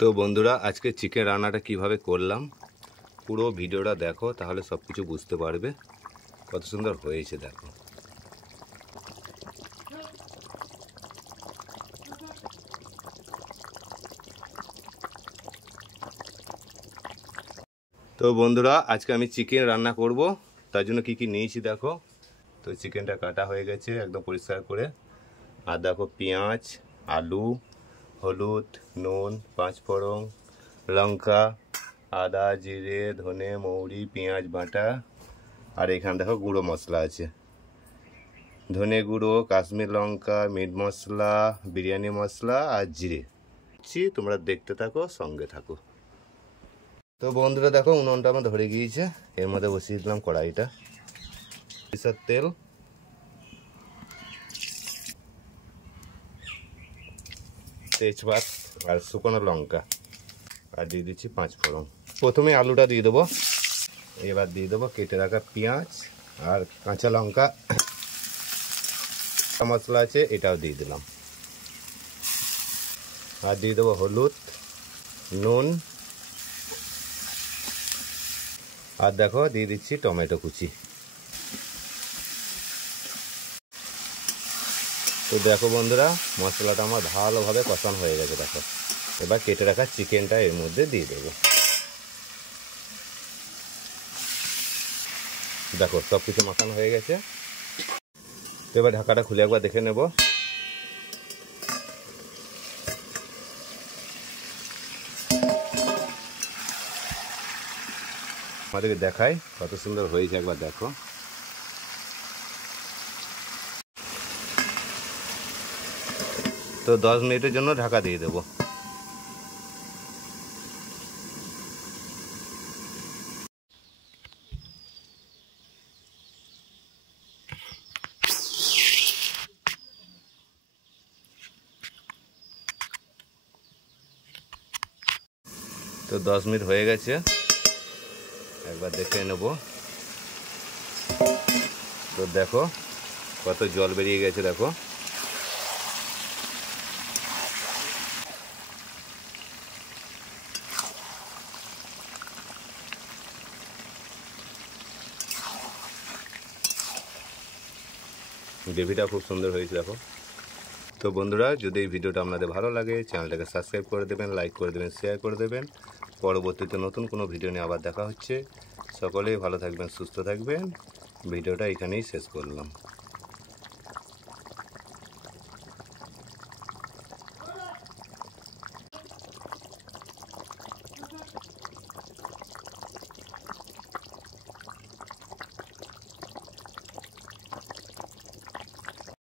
তো বন্ধুরা আজকে চিকেন রান্নাটা কিভাবে করলাম পুরো ভিডিওটা দেখো, তাহলে সব কিছু বুঝতে পারবে। কত সুন্দর হয়েছে দেখো। তো বন্ধুরা আজকে আমি চিকেন রান্না করব, তার জন্য কি কি নিয়েছি দেখো। তো চিকেনটা কাটা হয়ে গেছে একদম পরিষ্কার করে। আর দেখো পেঁয়াজ, আলু, হলুদ, নুন, পাঁচফোড়ন, লঙ্কা, আদা, জিরে, ধনে, মৌরি, পেঁয়াজ বাটা। আর এখানে দেখো গুঁড়ো মশলা আছে, ধনে গুঁড়ো, কাশ্মীর লঙ্কা, মিট মশলা, বিরিয়ানি মশলা আর জিরে। তোমরা দেখতে থাকো, সঙ্গে থাকো। তো বন্ধুরা দেখো উনুনটা আমার ধরে গিয়েছে, এর মধ্যে বসিয়ে দিলাম কড়াইটা। সরিষার তেল, তেজপাত আর শুকনো লঙ্কা, আর দিয়ে দিচ্ছি পাঁচফোড়ন। প্রথমে আলুটা দিয়ে দেবো, এবার দিয়ে দেবো কেটে রাখা পেঁয়াজ আর কাঁচা লঙ্কা, মশলা আছে এটাও দিয়ে দিলাম। আর দিয়ে দেবো হলুদ, নুন, আর দেখো দিয়ে দিচ্ছি টমেটো কুচি। তো দেখো বন্ধুরা মশলাটা আমার ভালোভাবে কষানো হয়ে গেছে দেখো। এবার কেটে রাখা চিকেনটা এর মধ্যে দিয়ে দেবো। দেখো সব কিছু মাখানো হয়ে গেছে। তো এবার ঢাকাটা খুলে একবার দেখে নেব। আমাদেরকে দেখাই কত সুন্দর হয়েছে, একবার দেখো। তো 10 মিনিটের জন্য ঢাকা দিয়ে দেবো। তো 10 মিনিট হয়ে গেছে, একবার দেখে নেব। তো দেখো কত জল বেরিয়ে গেছে দেখো। গ্রেভিটা খুব সুন্দর হয়েছে দেখো। তো বন্ধুরা যদি এই ভিডিওটা আপনাদের ভালো লাগে চ্যানেলটাকে সাবস্ক্রাইব করে দেবেন, লাইক করে দেবেন, শেয়ার করে দেবেন। পরবর্তীতে নতুন কোনো ভিডিও নিয়ে আবার দেখা হচ্ছে। সকলেই ভালো থাকবেন, সুস্থ থাকবেন। ভিডিওটা এখানেই শেষ করলাম।